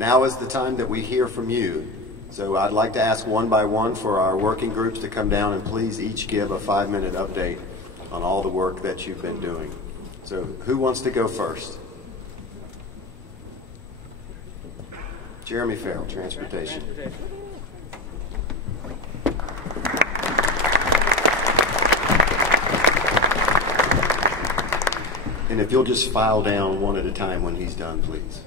Now is the time that we hear from you. So I'd like to ask one by one for our working groups to come down and please each give a 5-minute update on all the work that you've been doing. So who wants to go first? Jeremy Farrell, Transportation. And if you'll just file down one at a time when he's done, please.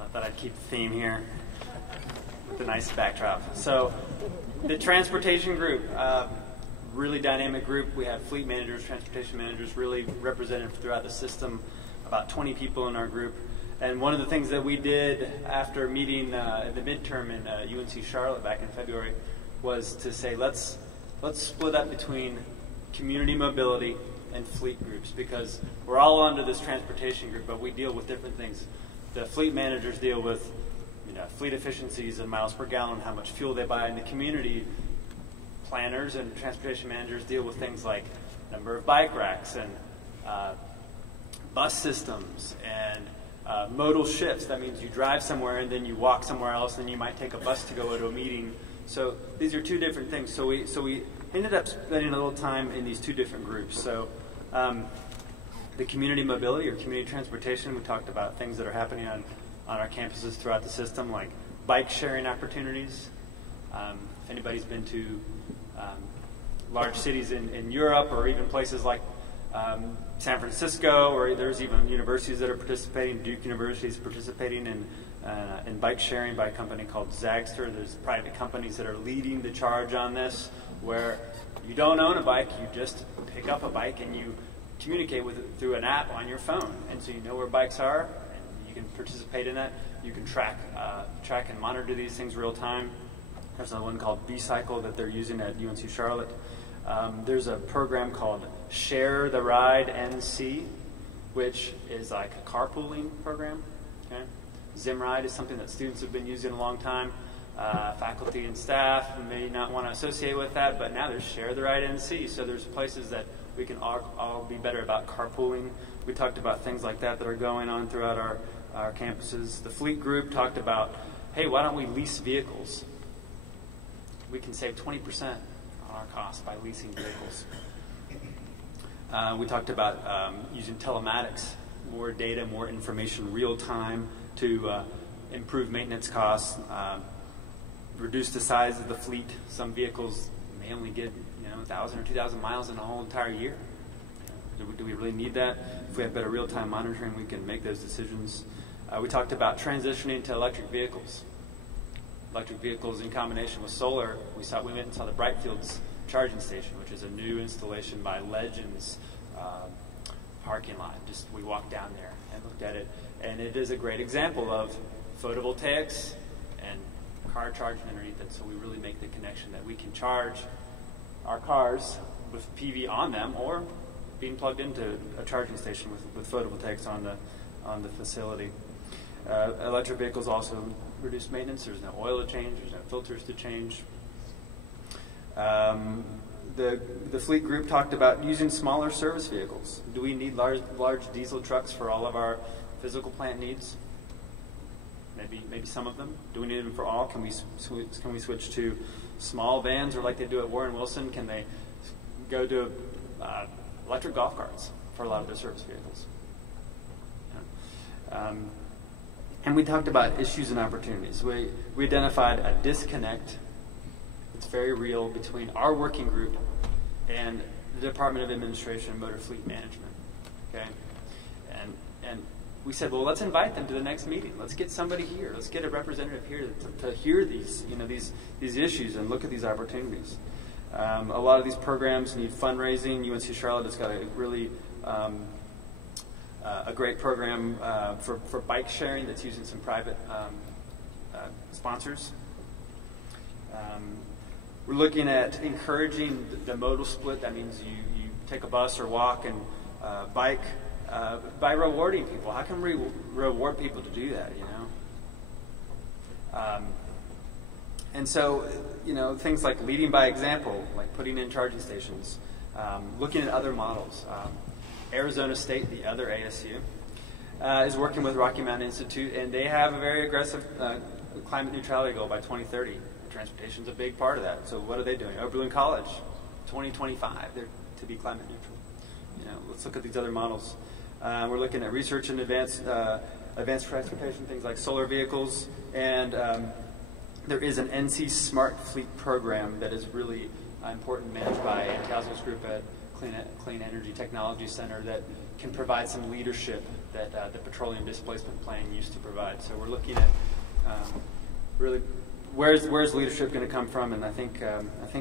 I thought I'd keep the theme here with a nice backdrop. So the transportation group, really dynamic group. We have fleet managers, transportation managers, really represented throughout the system, about 20 people in our group. And one of the things that we did after meeting the midterm in UNC Charlotte back in February was to say, let's split up between community mobility and fleet groups, because we're all under this transportation group, but we deal with different things. The fleet managers deal with fleet efficiencies and miles per gallon, how much fuel they buy, and the community planners and transportation managers deal with things like number of bike racks and bus systems and modal shifts. That means you drive somewhere and then you walk somewhere else, and you might take a bus to go to a meeting. So these are two different things. So we ended up spending a little time in these two different groups. So the community mobility or community transportation, we talked about things that are happening on our campuses throughout the system, like bike sharing opportunities. If anybody's been to large cities in Europe or even places like San Francisco, or there's even universities that are participating. Duke University is participating in bike sharing by a company called Zagster. There's private companies that are leading the charge on this, where you don't own a bike, you just pick up a bike and you communicate with it through an app on your phone. And so you know where bikes are, and you can participate in that. You can track and monitor these things real time. There's another one called B-Cycle that they're using at UNC Charlotte. There's a program called Share the Ride NC, which is like a carpooling program. Okay? Zimride is something that students have been using a long time. Faculty and staff may not want to associate with that, but now there's Share the Ride NC. So there's places that we can all be better about carpooling. We talked about things like that are going on throughout our campuses. The fleet group talked about, hey, why don't we lease vehicles? We can save 20% on our costs by leasing vehicles. We talked about using telematics, more data, more information, real time to improve maintenance costs, reduce the size of the fleet. Some vehicles may only get 1,000 or 2,000 miles in a whole entire year. Do we really need that? If we have better real-time monitoring, we can make those decisions. We talked about transitioning to electric vehicles. Electric vehicles in combination with solar. We went and saw the Brightfields charging station, which is a new installation by Legends parking lot. We walked down there and looked at it, and it is a great example of photovoltaics and car charging underneath it. So we really make the connection that we can charge our cars with PV on them, or being plugged into a charging station with photovoltaics on the facility. Electric vehicles also reduce maintenance. There's no oil to change. There's no filters to change. The fleet group talked about using smaller service vehicles. Do we need large diesel trucks for all of our physical plant needs? Maybe some of them. Do we need them for all? Can we switch to small vans, or like they do at Warren Wilson, can they go to electric golf carts for a lot of their service vehicles? Yeah. And we talked about issues and opportunities. We identified a disconnect. It's very real between our working group and the Department of Administration and Motor Fleet Management. Okay, and we said, well, let's invite them to the next meeting. Let's get somebody here. Let's get a representative here to hear these issues and look at these opportunities. A lot of these programs need fundraising. UNC Charlotte has got a really a great program for bike sharing that's using some private sponsors. We're looking at encouraging the modal split. That means you take a bus or walk and bike by rewarding people. How can we reward people to do that, And so, things like leading by example, like putting in charging stations, looking at other models. Arizona State, the other ASU, is working with Rocky Mountain Institute, and they have a very aggressive climate neutrality goal by 2030. Transportation is a big part of that. So what are they doing? Oberlin College, 2025, they're to be climate neutral. You know, let's look at these other models. We're looking at research in advanced transportation, things like solar vehicles, and there is an NC Smart Fleet program that is really important, managed by Ann Towsell's group at Clean Energy Technology Center, that can provide some leadership that the petroleum displacement plan used to provide. So we're looking at really where's leadership going to come from, and I think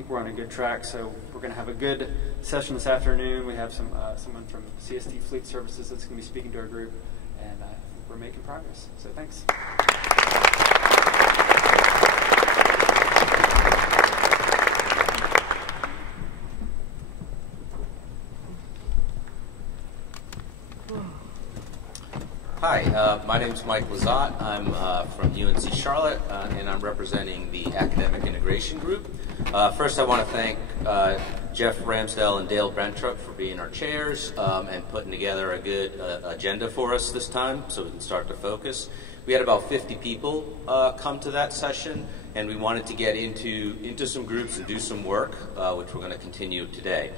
we're on a good track. So we're going to have a good session this afternoon. We have someone from CST Fleet Services that's going to be speaking to our group, and I think we're making progress. So thanks. Hi, my name is Mike Lazat. I'm from UNC Charlotte, and I'm representing the Academic Integration Group. First, I want to thank Jeff Ramsdell and Dale Brentrup for being our chairs and putting together a good agenda for us this time so we can start to focus. We had about 50 people come to that session, and we wanted to get into some groups and do some work, which we're going to continue today.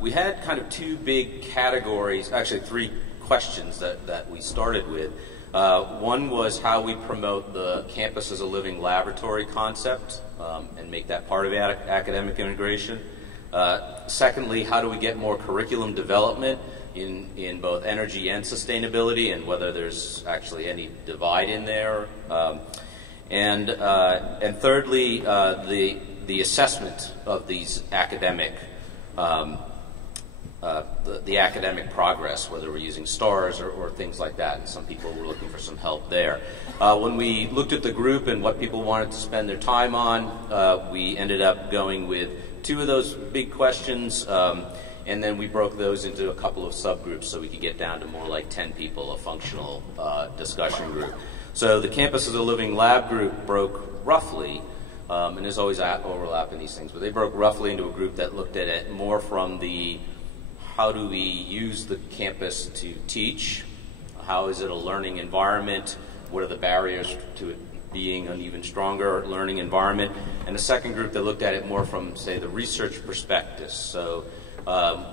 We had kind of two big categories, actually three questions that we started with. One was how we promote the campus as a living laboratory concept and make that part of academic integration. Secondly, how do we get more curriculum development in both energy and sustainability, and whether there's actually any divide in there. And thirdly, the assessment of these academic the academic progress, whether we're using stars or things like that, and some people were looking for some help there. When we looked at the group and what people wanted to spend their time on, we ended up going with two of those big questions, and then we broke those into a couple of subgroups so we could get down to more like 10 people, a functional discussion group. So the Campus as a Living Lab group broke roughly, and there's always overlap in these things, but they broke roughly into a group that looked at it more from the how do we use the campus to teach? How is it a learning environment? What are the barriers to it being an even stronger learning environment? And a second group that looked at it more from, say, the research perspective. So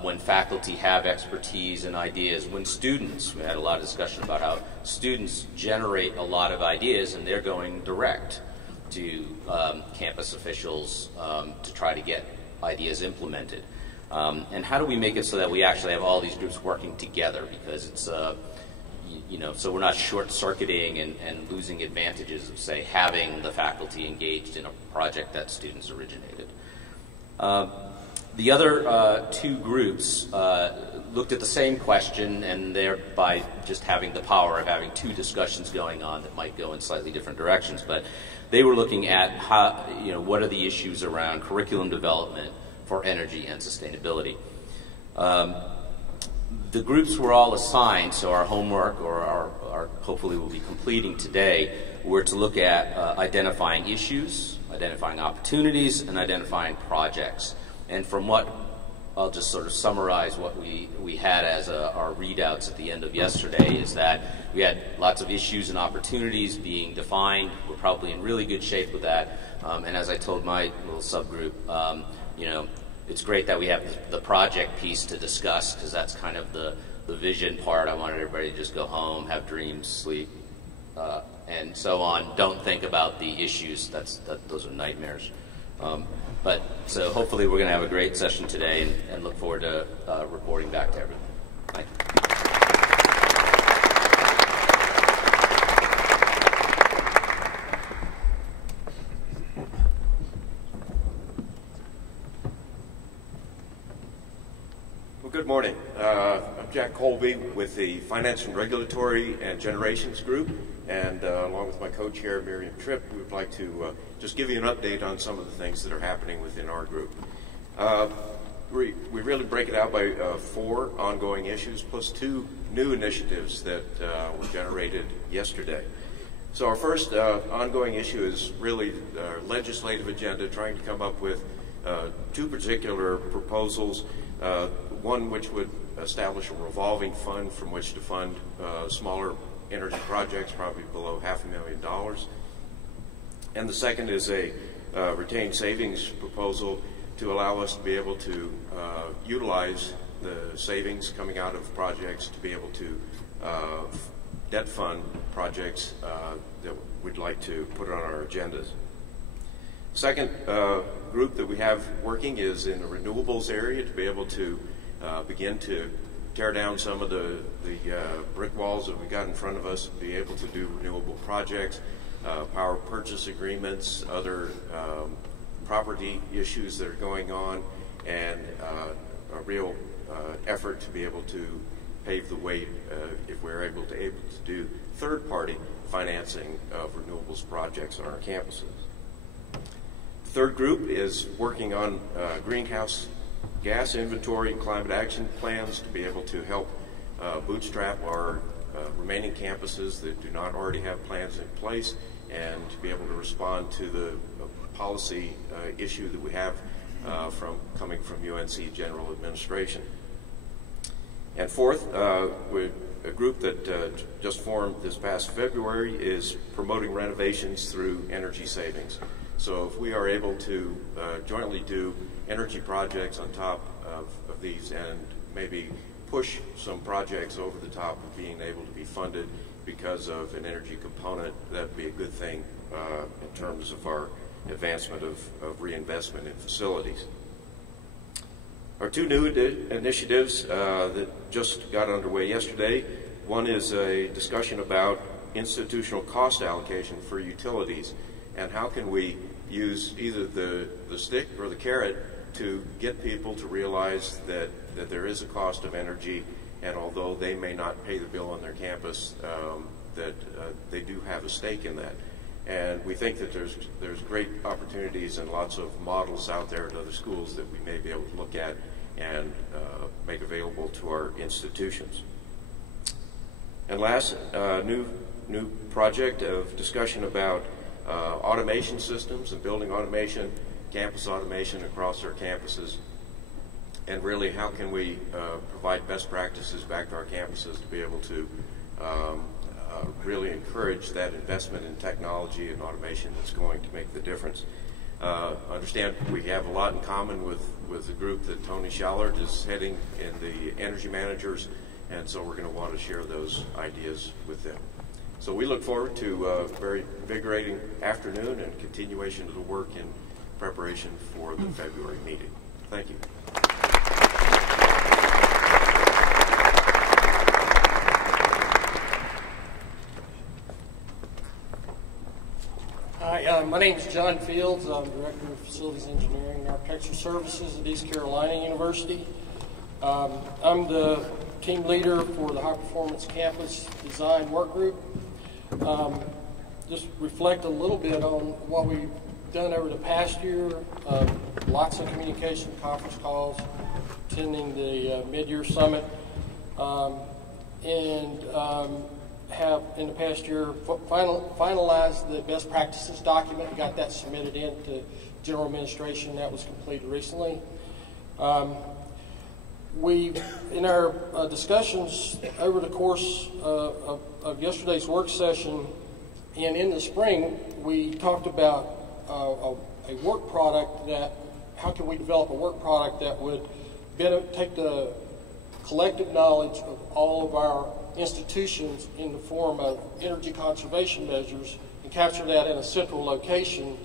when faculty have expertise and ideas, when students, we had a lot of discussion about how students generate a lot of ideas and they're going direct to campus officials to try to get ideas implemented. And how do we make it so that we actually have all these groups working together? Because it's, so we're not short-circuiting and losing advantages of, say, having the faculty engaged in a project that students originated. The other two groups looked at the same question, and thereby just having the power of having two discussions going on that might go in slightly different directions. But they were looking at how, what are the issues around curriculum development for energy and sustainability. The groups were all assigned, so our homework, or our hopefully we'll be completing today, were to look at identifying issues, identifying opportunities, and identifying projects. And from what, I'll just sort of summarize what we had as our readouts at the end of yesterday, is that we had lots of issues and opportunities being defined. We're probably in really good shape with that. And as I told my little subgroup, it's great that we have the project piece to discuss, because that's kind of the vision part. I wanted everybody to just go home, have dreams, sleep, and so on. Don't think about the issues. Those are nightmares. But so hopefully we're going to have a great session today, and look forward to reporting back to everyone. Thank you. Good morning. I'm Jack Colby with the Finance and Regulatory and Generations Group, and along with my co-chair, Miriam Tripp, we would like to just give you an update on some of the things that are happening within our group. We really break it out by 4 ongoing issues, plus 2 new initiatives that were generated yesterday. So our first ongoing issue is really our legislative agenda, trying to come up with 2 particular proposals. One which would establish a revolving fund from which to fund smaller energy projects, probably below $500,000. And the second is a retained savings proposal to allow us to be able to utilize the savings coming out of projects to be able to debt fund projects that we'd like to put on our agendas. Second group that we have working is in the renewables area to be able to begin to tear down some of the brick walls that we got in front of us, be able to do renewable projects, power purchase agreements, other property issues that are going on, and a real effort to be able to pave the way if we're able to do third-party financing of renewables projects on our campuses. The third group is working on greenhouse gas inventory and climate action plans to be able to help bootstrap our remaining campuses that do not already have plans in place, and to be able to respond to the policy issue that we have coming from UNC General Administration. And fourth, a group that just formed this past February is promoting renovations through energy savings. So if we are able to jointly do energy projects on top of these and maybe push some projects over the top of being able to be funded because of an energy component, that would be a good thing in terms of our advancement of reinvestment in facilities. Our two new initiatives that just got underway yesterday, one is a discussion about institutional cost allocation for utilities, and how can we use either the stick or the carrot to get people to realize that there is a cost of energy, and although they may not pay the bill on their campus, that they do have a stake in that. And we think that there's great opportunities and lots of models out there at other schools that we may be able to look at and make available to our institutions. And last, new project of discussion about automation systems and building automation, campus automation across our campuses, and really how can we provide best practices back to our campuses to be able to really encourage that investment in technology and automation that's going to make the difference. Understand we have a lot in common with the group that Tony Schallert is heading in the energy managers, and so we're going to want to share those ideas with them. So we look forward to a very invigorating afternoon and continuation of the work in preparation for the February meeting. Thank you. Hi, my name is John Fields. I'm Director of Facilities Engineering and Architecture Services at East Carolina University. I'm the team leader for the High Performance Campus Design Work Group. Just reflect a little bit on what we've done over the past year. Lots of communication, conference calls, attending the mid-year summit, and have in the past year finalized the best practices document and got that submitted in to General Administration. That was completed recently. We, in our discussions over the course of yesterday's work session and in the spring, we talked about a work product that, how can we develop a work product that would take the collective knowledge of all of our institutions in the form of energy conservation measures and capture that in a central location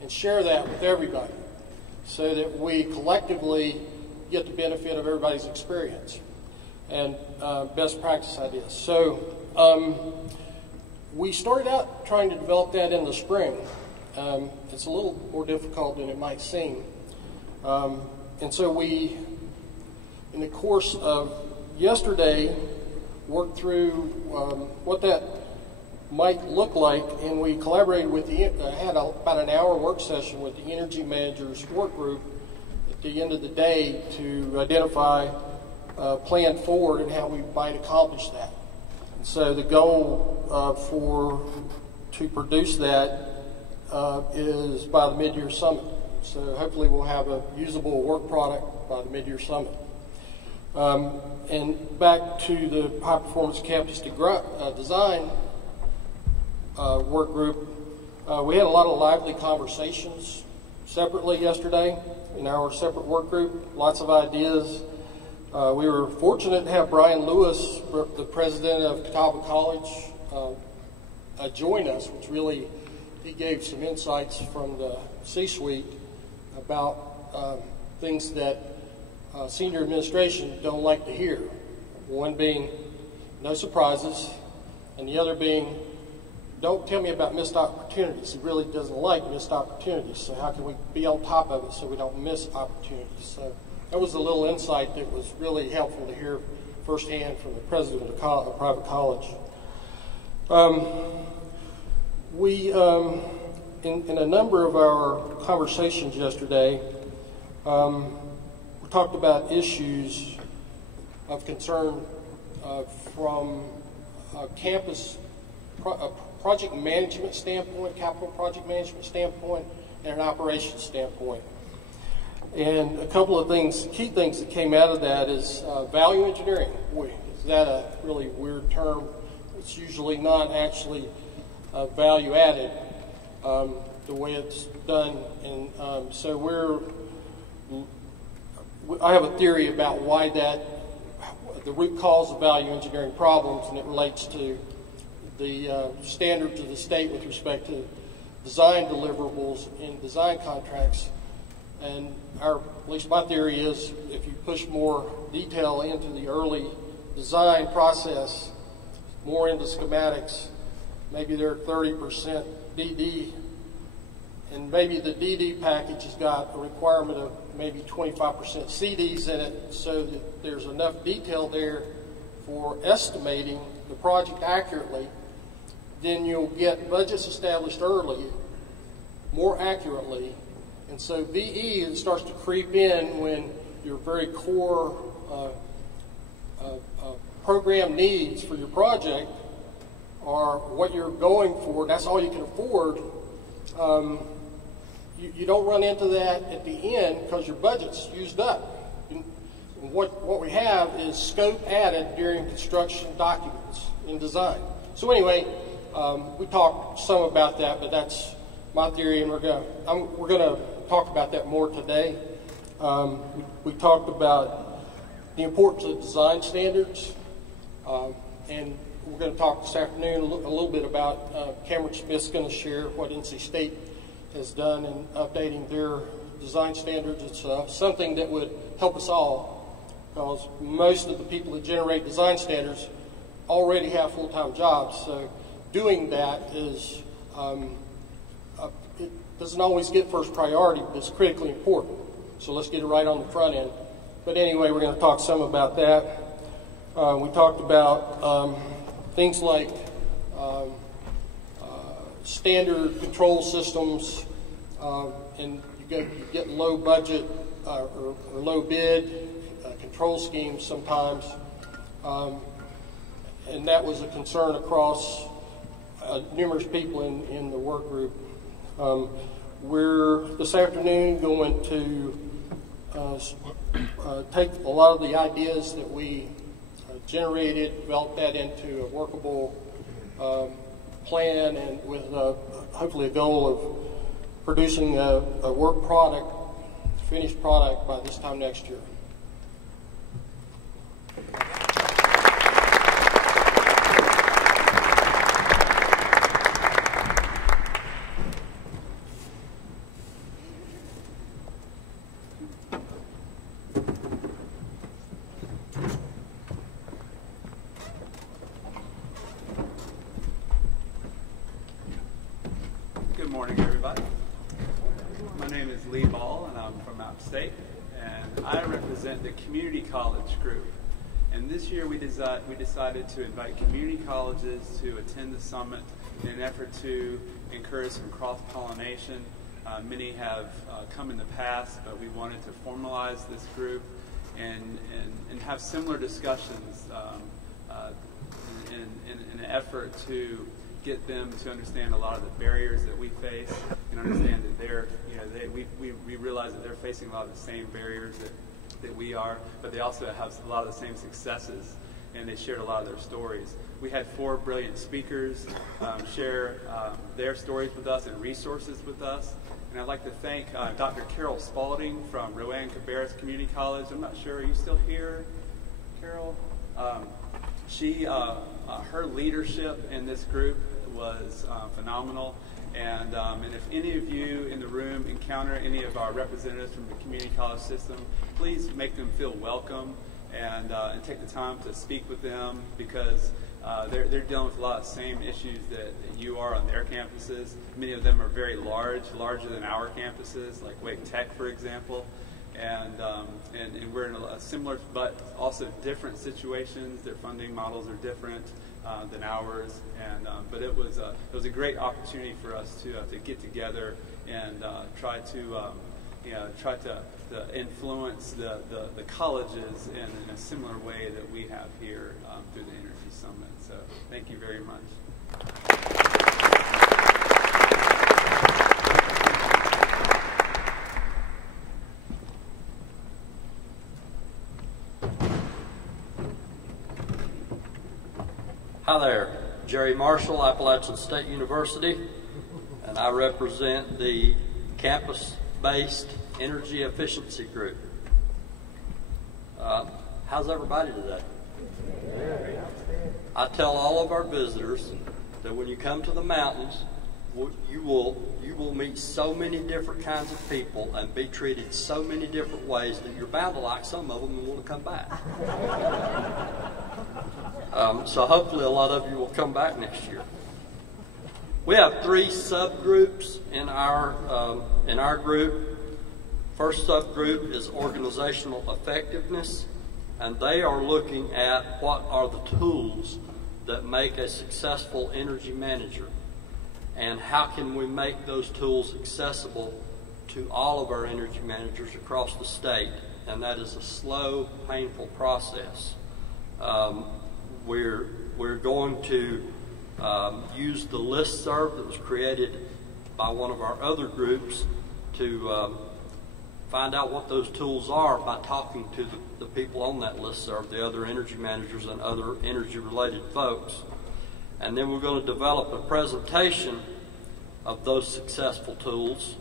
and share that with everybody so that we collectively get the benefit of everybody's experience and best practice ideas. So we started out trying to develop that in the spring. It's a little more difficult than it might seem. And so we, in the course of yesterday, worked through what that might look like, and we collaborated with had about an hour work session with the Energy Managers Work Group at the end of the day to identify a plan forward and how we might accomplish that. And so the goal to produce that is by the mid-year summit. So hopefully we'll have a usable work product by the mid-year summit. And back to the High Performance Campus Design work group, we had a lot of lively conversations separately yesterday in our separate work group, lots of ideas. We were fortunate to have Brian Lewis, the president of Catawba College, join us, which really, he gave some insights from the C-suite about things that senior administration don't like to hear. One being no surprises, and the other being don't tell me about missed opportunities. He really doesn't like missed opportunities, so how can we be on top of it so we don't miss opportunities? So that was a little insight that was really helpful to hear firsthand from the president of a private college. In a number of our conversations yesterday, we talked about issues of concern from a campus project management standpoint, capital project management standpoint, and an operations standpoint. And a couple of things, key things that came out of that is value engineering. Boy, is that a really weird term? It's usually not actually value added the way it's done. And so I have a theory about why the root cause of value engineering problems, and it relates to the standards of the state with respect to design deliverables in design contracts. And at least my theory is if you push more detail into the early design process, more into schematics, maybe they're 30% DD, and maybe the DD package has got a requirement of maybe 25% CDs in it, so that there's enough detail there for estimating the project accurately. Then you'll get budgets established early, more accurately, and so VE starts to creep in when your very core program needs for your project are what you're going for. That's all you can afford. You don't run into that at the end because your budget's used up. And what we have is scope added during construction documents in design. So anyway, we talked some about that, but that's my theory, and we're going to talk about that more today. We talked about the importance of design standards, and we're going to talk this afternoon a little bit about Cameron Smith's going to share what NC State has done in updating their design standards. It's something that would help us all, because most of the people that generate design standards already have full-time jobs. So doing that is, it doesn't always get first priority, but it's critically important. So let's get it right on the front end. But anyway, we're going to talk some about that. We talked about things like standard control systems, and you get low budget or low bid control schemes sometimes, and that was a concern across numerous people in the work group. We're this afternoon going to take a lot of the ideas that we generated, develop that into a workable plan, and with hopefully a goal of producing a work product, finished product by this time next year. Good morning, everybody. My name is Lee Ball, and I'm from Upstate, and I represent the community college group. And this year we decided to invite community colleges to attend the summit in an effort to encourage some cross-pollination. Many have come in the past, but we wanted to formalize this group and have similar discussions in an effort to get them to understand a lot of the barriers that we face, and understand that we realize that they're facing a lot of the same barriers that we are, but they also have a lot of the same successes, and they shared a lot of their stories. We had 4 brilliant speakers share their stories with us and resources with us. And I'd like to thank Dr. Carol Spalding from Rowan Cabarrus Community College. I'm not sure, are you still here, Carol? Her leadership in this group was phenomenal. And if any of you in the room encounter any of our representatives from the community college system, please make them feel welcome and take the time to speak with them, because they're dealing with a lot of the same issues that you are on their campuses. Many of them are very larger than our campuses, like Wake Tech, for example. And we're in a similar but also different situations. Their funding models are different than ours, but it was a great opportunity for us to get together and try to influence the colleges in a similar way that we have here through the Energy Summit. So thank you very much. Hi there, Jerry Marshall, Appalachian State University, and I represent the campus-based energy efficiency group. How's everybody today? I tell all of our visitors that when you come to the mountains, you will meet so many different kinds of people and be treated so many different ways that you're bound to like some of them and want to come back. So hopefully a lot of you will come back next year. We have 3 subgroups in our group. First subgroup is organizational effectiveness, and they are looking at what are the tools that make a successful energy manager, and how can we make those tools accessible to all of our energy managers across the state. And that is a slow, painful process. We're going to use the listserv that was created by one of our other groups to find out what those tools are by talking to the people on that listserv, the other energy managers and other energy-related folks. And then we're going to develop a presentation of those successful tools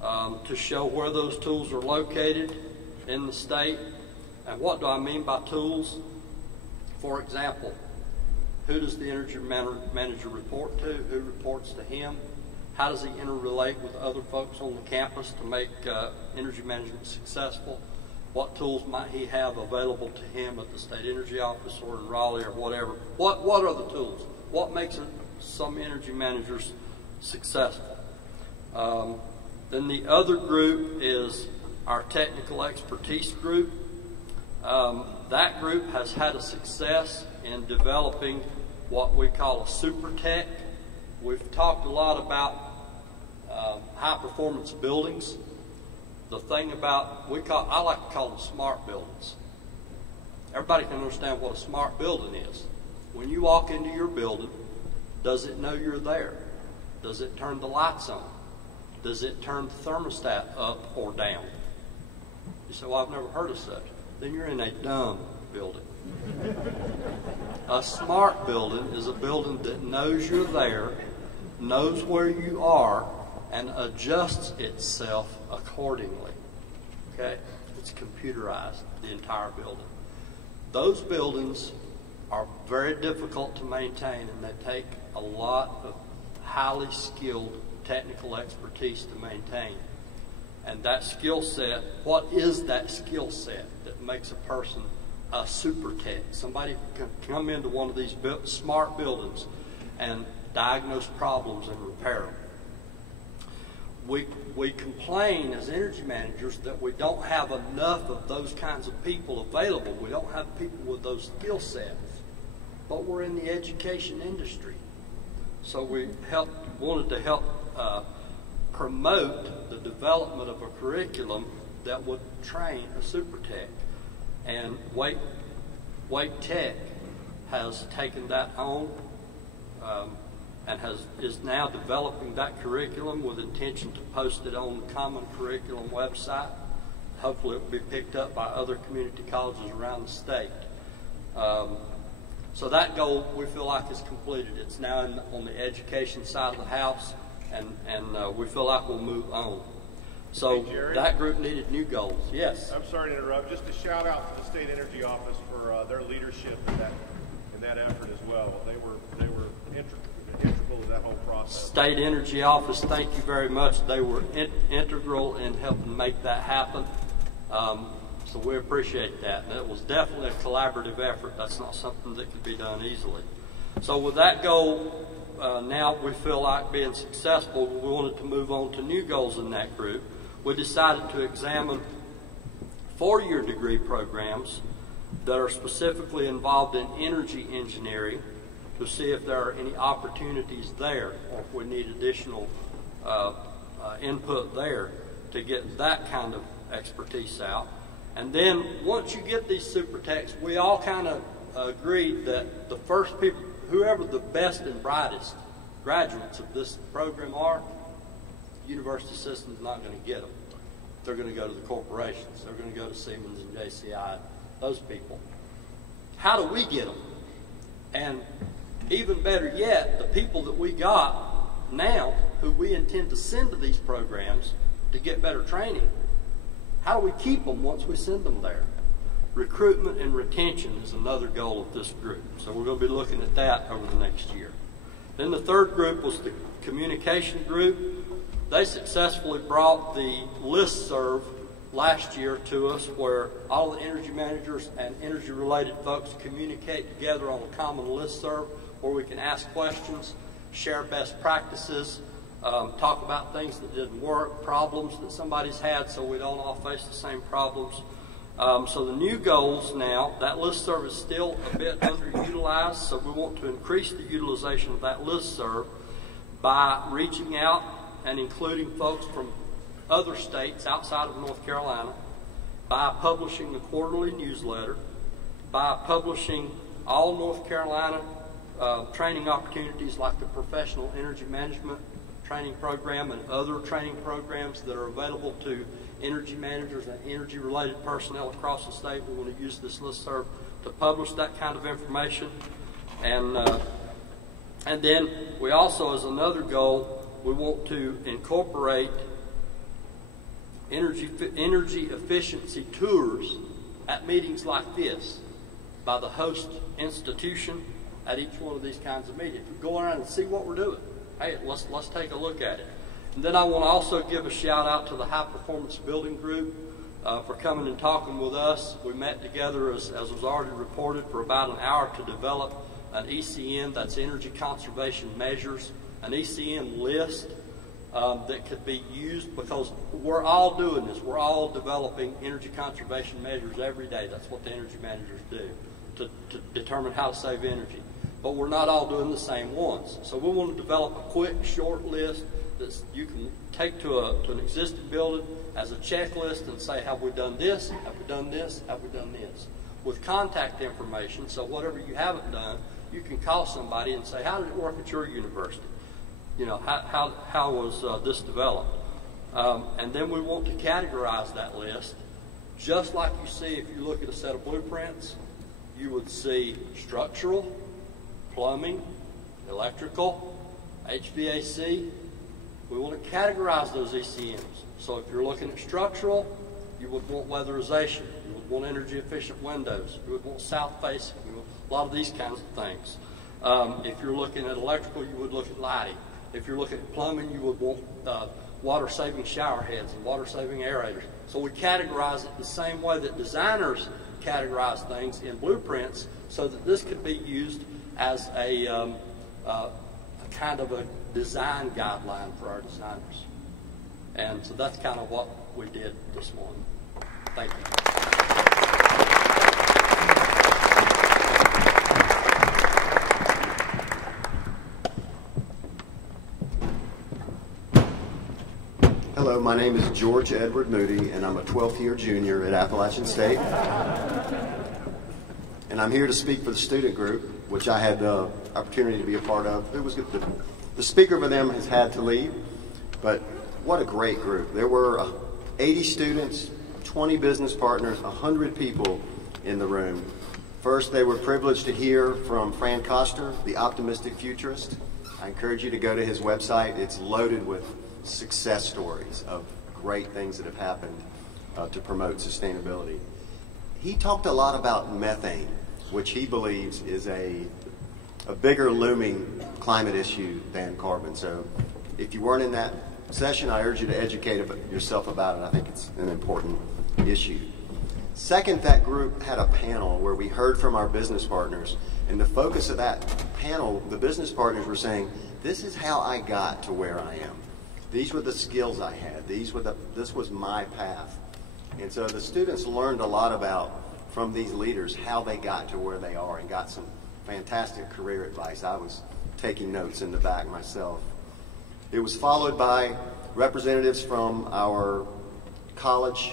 to show where those tools are located in the state. And what do I mean by tools? For example, who does the energy manager report to? Who reports to him? How does he interrelate with other folks on the campus to make energy management successful? What tools might he have available to him at the state energy office or in Raleigh or whatever? What are the tools? What makes some energy managers successful? Then the other group is our technical expertise group. That group has had a success in developing what we call a super tech. We've talked a lot about high performance buildings. The thing about, I like to call them smart buildings. Everybody can understand what a smart building is. When you walk into your building, does it know you're there? Does it turn the lights on? Does it turn the thermostat up or down? You say, well, I've never heard of such. Then you're in a dumb building. A smart building is a building that knows you're there, knows where you are, and adjusts itself accordingly. Okay? It's computerized, the entire building. Those buildings are very difficult to maintain, and they take a lot of highly skilled technical expertise to maintain. And that skill set, what is that skill set that makes a person a super tech? Somebody can come into one of these smart buildings and diagnose problems and repair them. We complain as energy managers that we don't have enough of those kinds of people available. We don't have people with those skill sets. But we're in the education industry. So we wanted to help promote the development of a curriculum that would train a super tech. And Wake Tech has taken that on and is now developing that curriculum with intention to post it on the Common Curriculum website. hopefully it will be picked up by other community colleges around the state. So that goal we feel like is completed. It's now on the education side of the house, and we feel like we'll move on. So hey, that group needed new goals. Yes. I'm sorry to interrupt. Just a shout out to the State Energy Office for their leadership in that effort as well. They were integral to that whole process. State Energy Office, thank you very much. They were integral in helping make that happen. So we appreciate that. And it was definitely a collaborative effort. That's not something that could be done easily. So with that goal, now we feel like being successful, we wanted to move on to new goals in that group. We decided to examine 4-year degree programs that are specifically involved in energy engineering to see if there are any opportunities there, or if we need additional input there to get that kind of expertise out. And then once you get these super techs, we all kind of agreed that the first people, whoever the best and brightest graduates of this program are, the university system is not going to get them. They're going to go to the corporations. They're going to go to Siemens and JCI, those people. How do we get them? And even better yet, the people that we got now, who we intend to send to these programs to get better training, how do we keep them once we send them there? Recruitment and retention is another goal of this group. So we're going to be looking at that over the next year. Then the third group was the communication group. They successfully brought the listserv last year to us, where all the energy managers and energy-related folks communicate together on a common listserv where we can ask questions, share best practices, talk about things that didn't work, problems that somebody's had so we don't all face the same problems. So the new goals now, that listserv is still a bit underutilized, so we want to increase the utilization of that listserv by reaching out and including folks from other states outside of North Carolina, by publishing the quarterly newsletter, by publishing all North Carolina training opportunities like the Professional Energy Management Training Program and other training programs that are available to energy managers and energy-related personnel across the state. We want to use this listserv to publish that kind of information. And then we also, as another goal, we want to incorporate energy efficiency tours at meetings like this by the host institution at each one of these kinds of meetings. Go around and see what we're doing. Hey, let's take a look at it. And then I want to also give a shout out to the High Performance Building Group for coming and talking with us. We met together, as was already reported, for about an hour to develop an ECM, that's Energy Conservation Measures, an ECM list that could be used, because we're all doing this. We're all developing energy conservation measures every day. That's what the energy managers do to determine how to save energy. But we're not all doing the same ones. So we want to develop a quick, short list that you can take to an existing building as a checklist and say, have we done this? Have we done this? Have we done this? With contact information, so whatever you haven't done, you can call somebody and say, how did it work at your university? You know, how was this developed? And then we want to categorize that list, just like you see if you look at a set of blueprints. You would see structural, plumbing, electrical, HVAC. We want to categorize those ECMs. So if you're looking at structural, you would want weatherization. You would want energy efficient windows. You would want south facing. You would, a lot of these kinds of things. If you're looking at electrical, you would look at lighting. If you're looking at plumbing, you would want water-saving shower heads and water-saving aerators. So we categorize it the same way that designers categorize things in blueprints, so that this could be used as a kind of a design guideline for our designers. And so that's kind of what we did this morning. Thank you. Hello, my name is George Edward Moody, and I'm a 12th year junior at Appalachian State. And I'm here to speak for the student group, which I had the opportunity to be a part of. It was good. The speaker for them has had to leave, but what a great group. There were 80 students, 20 business partners, 100 people in the room. First, they were privileged to hear from Fran Koster, the optimistic futurist. I encourage you to go to his website. It's loaded with success stories of great things that have happened to promote sustainability. He talked a lot about methane, which he believes is a bigger looming climate issue than carbon. So if you weren't in that session, I urge you to educate yourself about it. I think it's an important issue. Second, that group had a panel where we heard from our business partners, and the focus of that panel, the business partners were saying, this is how I got to where I am. These were the skills I had. This was my path. And so the students learned a lot about, from these leaders, how they got to where they are and got some fantastic career advice. I was taking notes in the back myself. It was followed by representatives from our college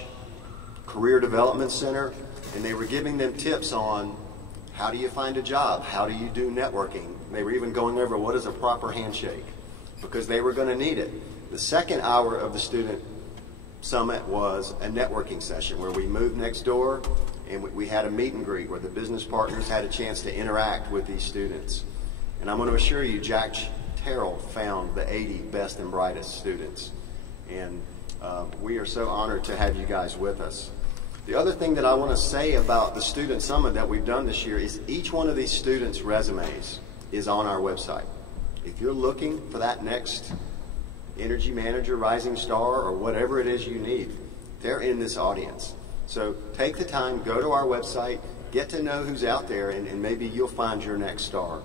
career development center, and they were giving them tips on how do you find a job, how do you do networking. They were even going over what is a proper handshake, because they were going to need it. The second hour of the student summit was a networking session where we moved next door and we had a meet and greet where the business partners had a chance to interact with these students. And I'm going to assure you, Jack Terrell found the 80 best and brightest students. And we are so honored to have you guys with us. The other thing that I want to say about the Student Summit that we've done this year is each one of these students' resumes is on our website. If you're looking for that next energy manager, rising star, or whatever it is you need, they're in this audience. So take the time, go to our website, get to know who's out there, and maybe you'll find your next star.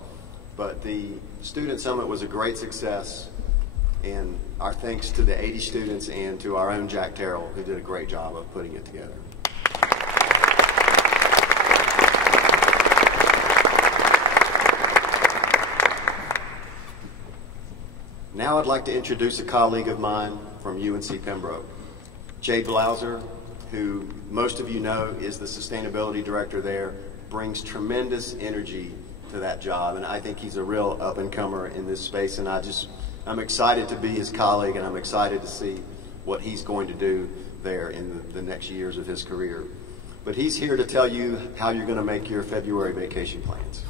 But the Student Summit was a great success, and our thanks to the 80 students and to our own Jack Terrell, who did a great job of putting it together. Now I'd like to introduce a colleague of mine from UNC Pembroke, Jay Blauser, who most of you know is the sustainability director there, brings tremendous energy to that job, and I think he's a real up-and-comer in this space, and I'm excited to be his colleague, and I'm excited to see what he's going to do there in the next years of his career. But he's here to tell you how you're going to make your February vacation plans.